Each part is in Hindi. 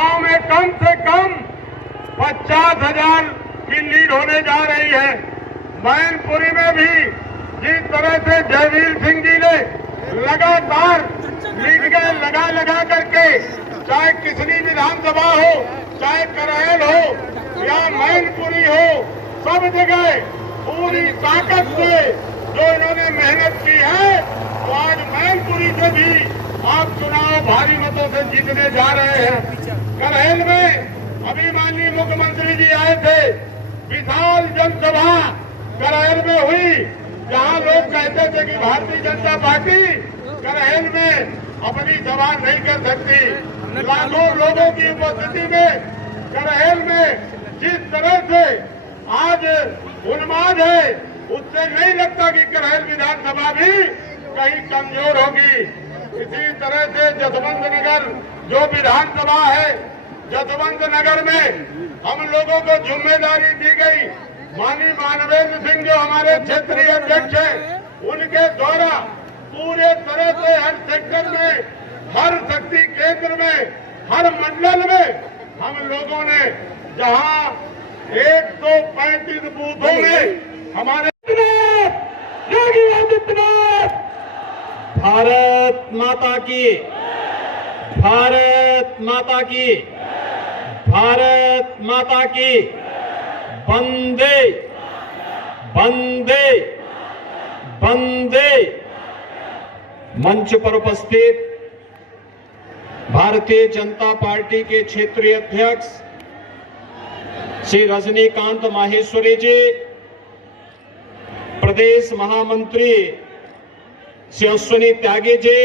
चुनाव में कम से कम 50,000 की लीड होने जा रही है। मैनपुरी में भी जिस तरह से जयवीर सिंह जी ने लगातार लीड लगा करके, चाहे किसनी विधानसभा हो, चाहे करहल हो या मैनपुरी हो, सब जगह पूरी ताकत से जो इन्होंने मेहनत की है, तो आज मैनपुरी से भी आप चुनाव भारी मतों से जीतने जा रहे हैं। करहल में अभी माननीय मुख्यमंत्री जी आए थे, विशाल जनसभा करहल में हुई, जहां लोग कहते थे कि भारतीय जनता पार्टी करहल में अपनी सभा नहीं कर सकती। लाखों लोगों की उपस्थिति में करहल में जिस तरह से आज उन्माद है, उससे नहीं लगता कि करहल विधानसभा भी कहीं कमजोर होगी। इसी तरह से जसवंत नगर जो विधानसभा है, जसवंत नगर में हम लोगों को जिम्मेदारी दी गई। माननीय मानवेंद्र सिंह जो हमारे क्षेत्रीय अध्यक्ष हैं, उनके द्वारा पूरे तरह से हर सेक्टर में, हर शक्ति केंद्र में, हर मंडल में हम लोगों ने जहां 135 बूथों में हमारे योगी आदित्यनाथ, भारत माता की, भारत माता की, भारत माता की, वंदे वंदे वंदे। मंच पर उपस्थित भारतीय जनता पार्टी के क्षेत्रीय अध्यक्ष श्री रजनीकांत माहेश्वरी जी, प्रदेश महामंत्री श्री अश्विनी त्यागी जी,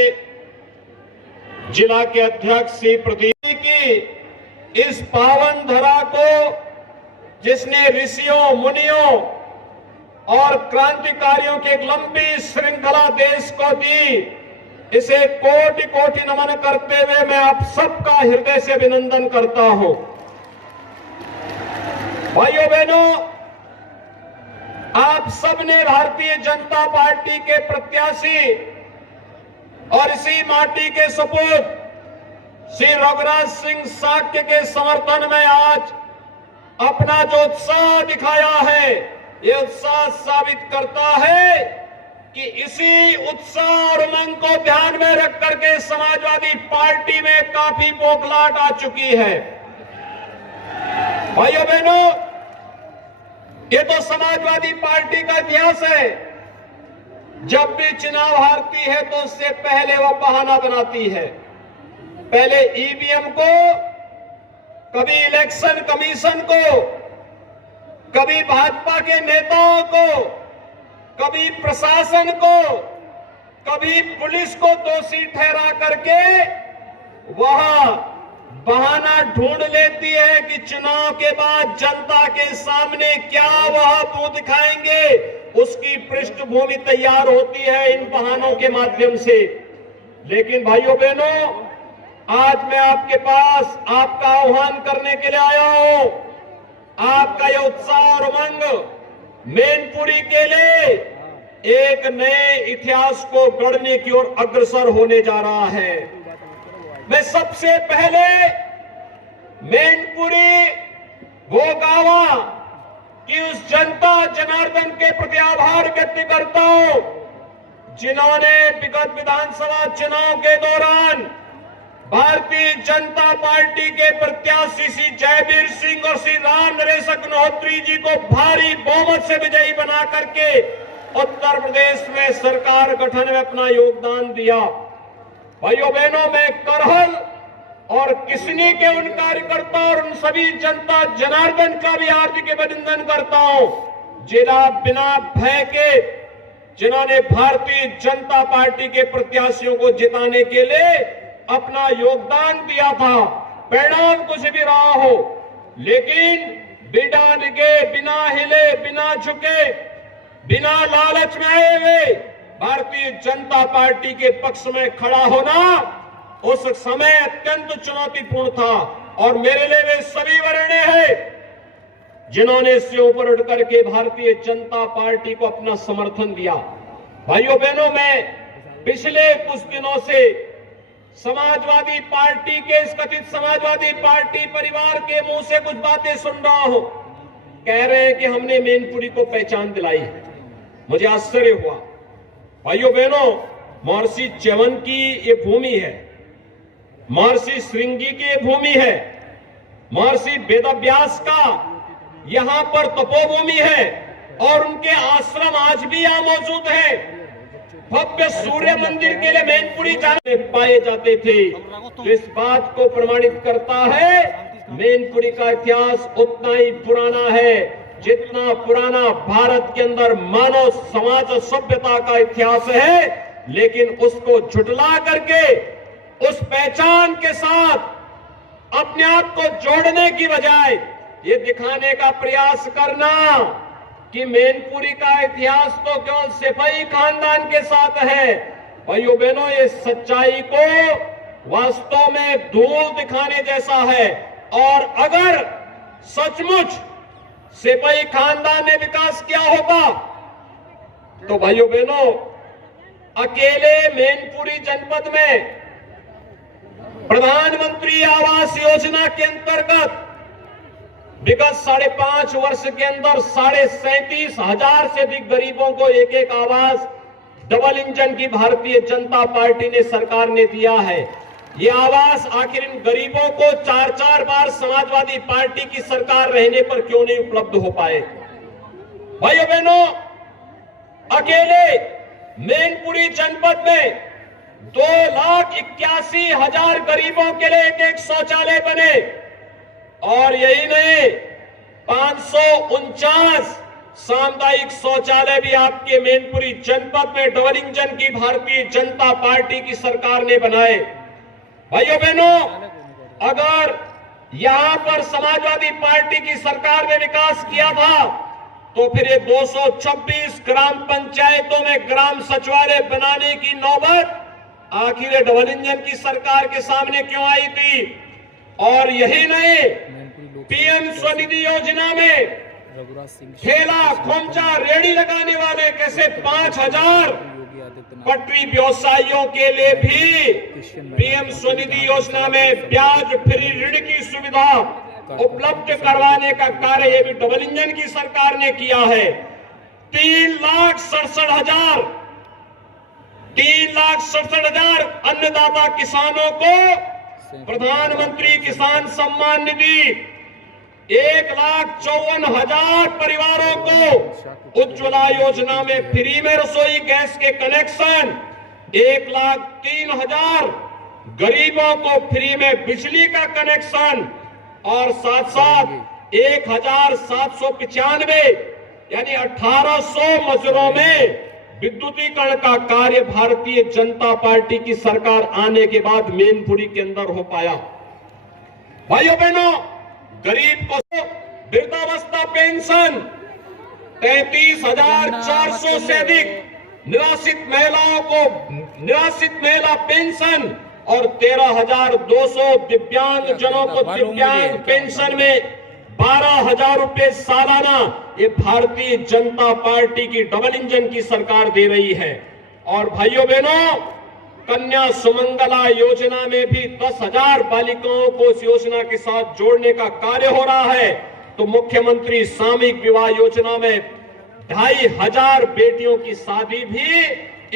जिला के अध्यक्ष श्री प्रदीप की इस पावन धरा को जिसने ऋषियों, मुनियों और क्रांतिकारियों की एक लंबी श्रृंखला देश को दी, इसे कोटि कोटि नमन करते हुए मैं आप सबका हृदय से अभिनंदन करता हूं। भाइयों बहनों, आप सबने भारतीय जनता पार्टी के प्रत्याशी और इसी माटी के सपूत श्री रघुराज सिंह साक्य के समर्थन में आज अपना जो उत्साह दिखाया है, ये उत्साह साबित करता है कि इसी उत्साह और उमंग को ध्यान में रख करके समाजवादी पार्टी में काफी बौखलाहट आ चुकी है। भाइयों बहनों, ये तो समाजवादी पार्टी का इतिहास है, जब भी चुनाव हारती है तो उससे पहले वो बहाना बनाती है। पहले ईवीएम को, कभी इलेक्शन कमीशन को, कभी भाजपा के नेताओं को, कभी प्रशासन को, कभी पुलिस को दोषी ठहरा करके वहां बहाना ढूंढ लेती है कि चुनाव के बाद जनता के सामने क्या वह मुंह दिखाएंगे, उसकी पृष्ठभूमि तैयार होती है इन बहानों के माध्यम से। लेकिन भाइयों बहनों, आज मैं आपके पास आपका आह्वान करने के लिए आया हूं। आपका यह उत्साह और उमंग मैनपुरी के लिए एक नए इतिहास को गढ़ने की ओर अग्रसर होने जा रहा है। मैं सबसे पहले मैनपुरी गोगावा की उस जनता जनार्दन के प्रति आभार व्यक्त करता हूं, जिन्होंने विगत विधानसभा चुनाव के दौरान भारतीय जनता पार्टी के प्रत्याशी श्री जयवीर सिंह और श्री राम नरेश अग्निहोत्री जी को भारी बहुमत से विजयी बना करके उत्तर प्रदेश में सरकार गठन में अपना योगदान दिया। भाइयों बहनों, मैं करहल और किसनी के उन कार्यकर्ता और उन सभी जनता जनार्दन का भी हार्दिक अभिनंदन करता हूं, जिन्हें बिना भय के, जिन्होंने भारतीय जनता पार्टी के प्रत्याशियों को जिताने के लिए अपना योगदान दिया था। परिणाम कुछ भी रहा हो, लेकिन बिना डिगे, बिना हिले, बिना झुके, बिना लालच में आए हुए भारतीय जनता पार्टी के पक्ष में खड़ा होना उस समय अत्यंत चुनौतीपूर्ण था। और मेरे लिए वे सभी वरीय हैं जिन्होंने इससे ऊपर उठ करके भारतीय जनता पार्टी को अपना समर्थन दिया। भाइयों बहनों, मैं पिछले कुछ दिनों से समाजवादी पार्टी के, इस कथित समाजवादी पार्टी परिवार के मुंह से कुछ बातें सुन रहा हूं। कह रहे हैं कि हमने मैनपुरी को पहचान दिलाई है। मुझे आश्चर्य हुआ। भाइयों बहनों, महर्षि च्यवन की ये भूमि है, महर्षि श्रृंगी की ये भूमि है, महर्षि वेदव्यास का यहां पर तपोभूमि है और उनके आश्रम आज भी यहां मौजूद है। भव्य सूर्य मंदिर के लिए मैनपुरी जाने पाए जाते थे। तो इस बात को प्रमाणित करता है मैनपुरी का इतिहास उतना ही पुराना है जितना पुराना भारत के अंदर मानव समाज और सभ्यता का इतिहास है। लेकिन उसको झुठला करके उस पहचान के साथ अपने आप को जोड़ने की बजाय ये दिखाने का प्रयास करना कि मैनपुरी का इतिहास तो केवल सिपाही खानदान के साथ है। भाइयों बहनों, ये सच्चाई को वास्तव में धूल दिखाने जैसा है। और अगर सचमुच सिपाही खानदान ने विकास किया होगा तो भाइयों बहनों, अकेले मैनपुरी जनपद में प्रधानमंत्री आवास योजना के अंतर्गत विगत 5.5 वर्ष के अंदर 37,500 से अधिक गरीबों को एक एक आवास डबल इंजन की भारतीय जनता पार्टी ने, सरकार ने दिया है। ये आवास आखिर इन गरीबों को 4-4 बार समाजवादी पार्टी की सरकार रहने पर क्यों नहीं उपलब्ध हो पाए? भाइयों बहनों, अकेले मैनपुरी जनपद में 2,81,000 गरीबों के लिए एक एक शौचालय बने और यही नहीं 549 सामुदायिक शौचालय भी आपके मैनपुरी जनपद में डबल इंजन की भारतीय जनता पार्टी की सरकार ने बनाए। भाइयों बहनों, अगर यहां पर समाजवादी पार्टी की सरकार ने विकास किया था तो फिर ये 226 ग्राम पंचायतों में ग्राम सचिवालय बनाने की नौबत आखिर डबल इंजन की सरकार के सामने क्यों आई थी? और यही नहीं, पीएम स्वनिधि योजना में ठेला खोमचा रेडी लगाने वाले कैसे 5,000 पटरी व्यवसायियों के लिए भी पीएम स्वनिधि योजना में ब्याज फ्री ऋण की सुविधा उपलब्ध करवाने का कार्य ये भी डबल इंजन की सरकार ने किया है। 3,67,000 अन्नदाता किसानों को प्रधानमंत्री किसान सम्मान निधि, 1,54,000 परिवारों को उज्ज्वला योजना में फ्री में रसोई गैस के कनेक्शन, 1,03,000 गरीबों को फ्री में बिजली का कनेक्शन और साथ साथ 1,795 यानी 1,800 मजरों में विद्युतीकरण का कार्य भारतीय जनता पार्टी की सरकार आने के बाद मैनपुरी के अंदर हो पाया। भाइयों बहनों, गरीब को वृद्धावस्था पेंशन 33,400 से अधिक, निराश्रित महिलाओं को निराश्रित महिला पेंशन और 13,200 दिव्यांग जनों को दिव्यांग पेंशन में 12,000 रुपए सालाना ये भारतीय जनता पार्टी की डबल इंजन की सरकार दे रही है। और भाइयों बहनों, कन्या सुमंगला योजना में भी 10,000 बालिकाओं को इस योजना के साथ जोड़ने का कार्य हो रहा है। तो मुख्यमंत्री सामूहिक विवाह योजना में 2,500 बेटियों की शादी भी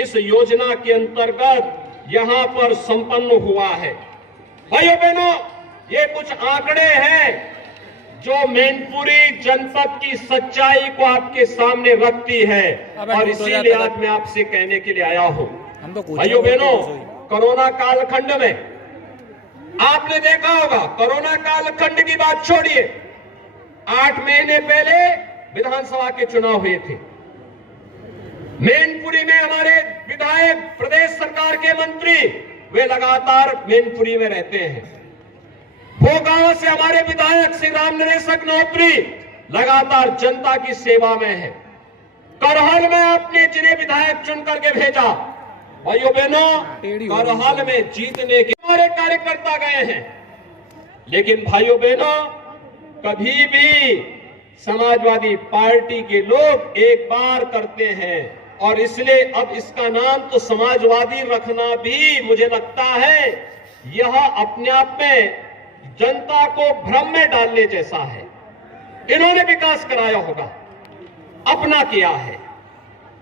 इस योजना के अंतर्गत यहां पर संपन्न हुआ है। भाइयों बहनों, ये कुछ आंकड़े हैं जो मैनपुरी जनपद की सच्चाई को आपके सामने रखती है और इसीलिए आज मैं आपसे कहने के लिए आया हूं। भाइयों बहनों, कोरोना कालखंड में आपने देखा होगा, कोरोना कालखंड की बात छोड़िए, 8 महीने पहले विधानसभा के चुनाव हुए थे। मैनपुरी में हमारे विधायक, प्रदेश सरकार के मंत्री, वे लगातार मैनपुरी में रहते हैं। भोगांव से हमारे विधायक श्री राम नरेश अग्निहोत्री लगातार जनता की सेवा में है। करहल में आपने जिन्हें विधायक चुन करके भेजा, भाइयों बहनों, करहल में जीतने के हमारे कार्यकर्ता गए हैं। लेकिन भाइयों बहनों, कभी भी समाजवादी पार्टी के लोग एक बार करते हैं और इसलिए अब इसका नाम तो समाजवादी रखना भी मुझे लगता है यह अपने आप में जनता को भ्रम में डालने जैसा है। इन्होंने विकास कराया होगा, अपना किया है,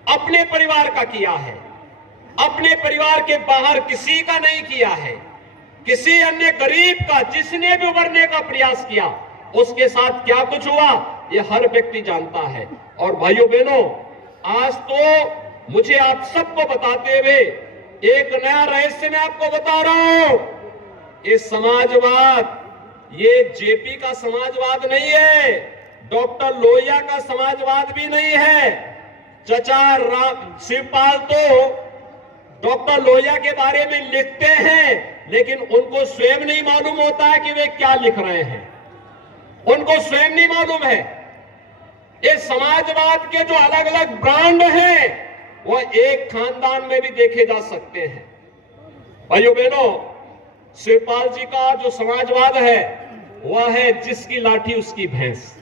अपने परिवार का किया है, अपने परिवार के बाहर किसी का नहीं किया है। किसी अन्य गरीब का जिसने भी उभरने का प्रयास किया उसके साथ क्या कुछ हुआ यह हर व्यक्ति जानता है। और भाइयों बहनों, आज तो मुझे आप सबको बताते हुए एक नया रहस्य मैं आपको बता रहा हूं। ये समाजवाद ये जेपी का समाजवाद नहीं है, डॉक्टर लोहिया का समाजवाद भी नहीं है। चचा शिवपाल तो डॉक्टर लोहिया के बारे में लिखते हैं, लेकिन उनको स्वयं नहीं मालूम होता है कि वे क्या लिख रहे हैं, उनको स्वयं नहीं मालूम है। ये समाजवाद के जो अलग अलग ब्रांड हैं वह एक खानदान में भी देखे जा सकते हैं। भाइयों बहनों, शिवपाल जी का जो समाजवाद है वह है जिसकी लाठी उसकी भैंस,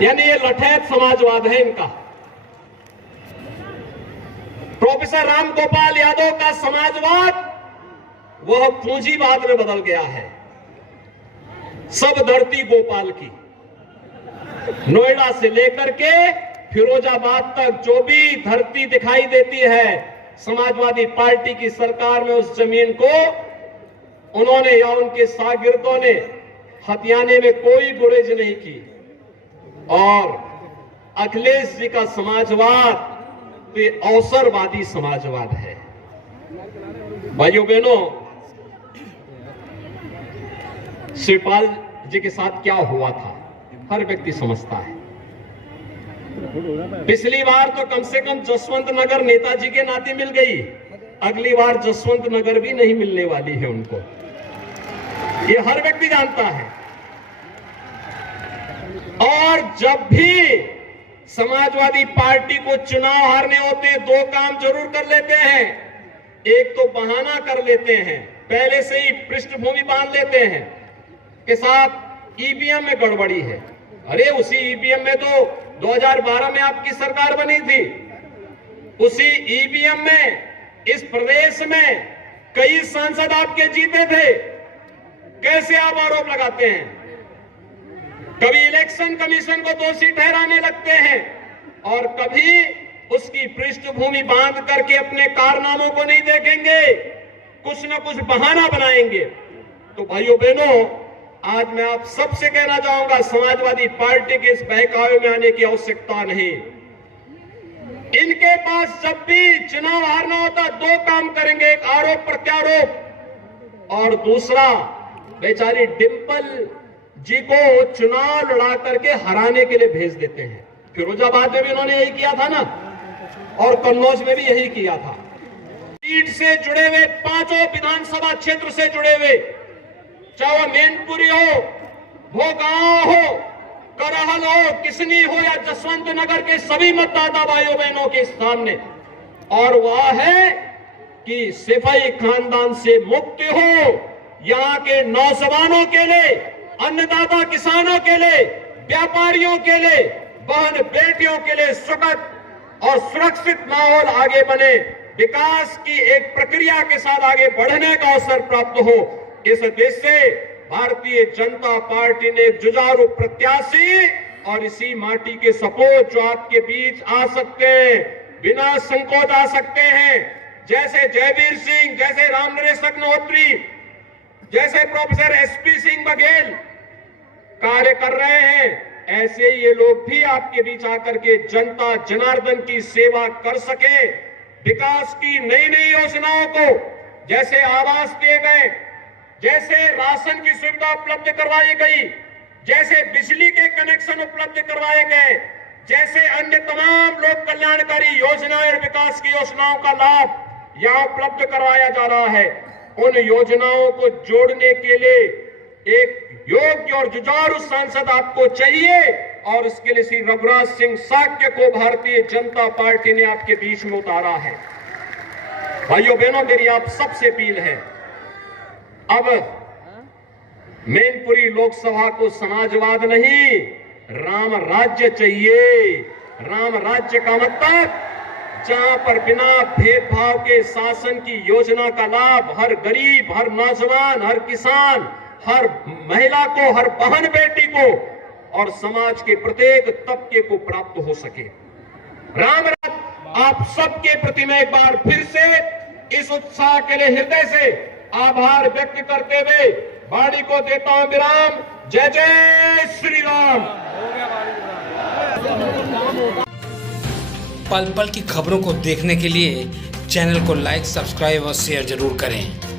यानी ये लठैत समाजवाद है इनका। प्रोफेसर राम गोपाल यादव का समाजवाद वह पूंजीवाद में बदल गया है। सब धरती गोपाल की, नोएडा से लेकर के फिरोजाबाद तक जो भी धरती दिखाई देती है समाजवादी पार्टी की सरकार में, उस जमीन को उन्होंने या उनके शागिर्दों ने हथियाने में कोई गुरेज नहीं की। और अखिलेश जी का समाजवाद तो अवसरवादी समाजवाद है। भाइयों बहनों, शिवपाल जी के साथ क्या हुआ था हर व्यक्ति समझता है। पिछली बार तो कम से कम जसवंत नगर नेताजी के नाते मिल गई, अगली बार जसवंत नगर भी नहीं मिलने वाली है उनको, ये हर व्यक्ति जानता है। और जब भी समाजवादी पार्टी को चुनाव हारने होते दो काम जरूर कर लेते हैं। एक तो बहाना कर लेते हैं, पहले से ही पृष्ठभूमि बांध लेते हैं के साथ ईवीएम में गड़बड़ी है। अरे उसी ईवीएम में तो 2012 में आपकी सरकार बनी थी, उसी ईवीएम में इस प्रदेश में कई सांसद आपके जीते थे। कैसे आप आरोप लगाते हैं? कभी इलेक्शन कमीशन को दोषी ठहराने लगते हैं और कभी उसकी पृष्ठभूमि बांध करके अपने कारनामों को नहीं देखेंगे, कुछ ना कुछ बहाना बनाएंगे। तो भाइयों बहनों, आज मैं आप सबसे कहना चाहूंगा, समाजवादी पार्टी के इस बहकावे में आने की आवश्यकता नहीं। इनके पास जब भी चुनाव हारना होता दो काम करेंगे, एक आरोप प्रत्यारोप और दूसरा बेचारी डिंपल जी को चुनाव लड़ा करके हराने के लिए भेज देते हैं। फिरोजाबाद में भी इन्होंने यही किया था ना, और कन्नौज में भी यही किया था। सीट से जुड़े हुए पांचों विधानसभा क्षेत्र से जुड़े हुए, चाहे वह मैनपुरी हो, भोगांव हो, करहल हो, किसनी हो या जसवंत नगर के सभी मतदाता भाइयों बहनों के सामने, और वह है कि सिपाही खानदान से मुक्ति हो, यहाँ के नौजवानों के लिए, अन्नदाता किसानों के लिए, व्यापारियों के लिए, बहन बेटियों के लिए सुखद और सुरक्षित माहौल आगे बने, विकास की एक प्रक्रिया के साथ आगे बढ़ने का अवसर प्राप्त हो। इस देश से भारतीय जनता पार्टी ने जुझारू प्रत्याशी और इसी माटी के सपूत जो आपके बीच आ सकते हैं, बिना संकोच आ सकते हैं, जैसे जयवीर सिंह, जैसे रामनरेश अग्निहोत्री, जैसे प्रोफेसर एसपी सिंह बघेल कार्य कर रहे हैं, ऐसे ये लोग भी आपके बीच आकर के जनता जनार्दन की सेवा कर सके। विकास की नई नई योजनाओं को, जैसे आवास दिए गए, जैसे राशन की सुविधा उपलब्ध करवाई गई, जैसे बिजली के कनेक्शन उपलब्ध करवाए गए, जैसे अन्य तमाम लोक कल्याणकारी योजनाएं और विकास की योजनाओं का लाभ यहां उपलब्ध करवाया जा रहा है। उन योजनाओं को जोड़ने के लिए एक योग्य और जुझारू सांसद आपको चाहिए, और इसके लिए श्री रघुराज सिंह साक्य को भारतीय जनता पार्टी ने आपके बीच में उतारा है। भाइयों बहनों, मेरी आप सबसे अपील है, अब मैनपुरी लोकसभा को समाजवाद नहीं, राम राज्य चाहिए। राम राज्य का मतलब जहां पर बिना भेदभाव के शासन की योजना का लाभ हर गरीब, हर नौजवान, हर किसान, हर महिला को, हर बहन बेटी को और समाज के प्रत्येक तबके को प्राप्त हो सके। राम राम। आप सबके प्रति मैं एक बार फिर से इस उत्साह के लिए हृदय से आभार व्यक्त करते हुए वाणी को देता हूं विराम। जय जय श्री राम। पल पल की खबरों को देखने के लिए चैनल को लाइक, सब्सक्राइब और शेयर जरूर करें।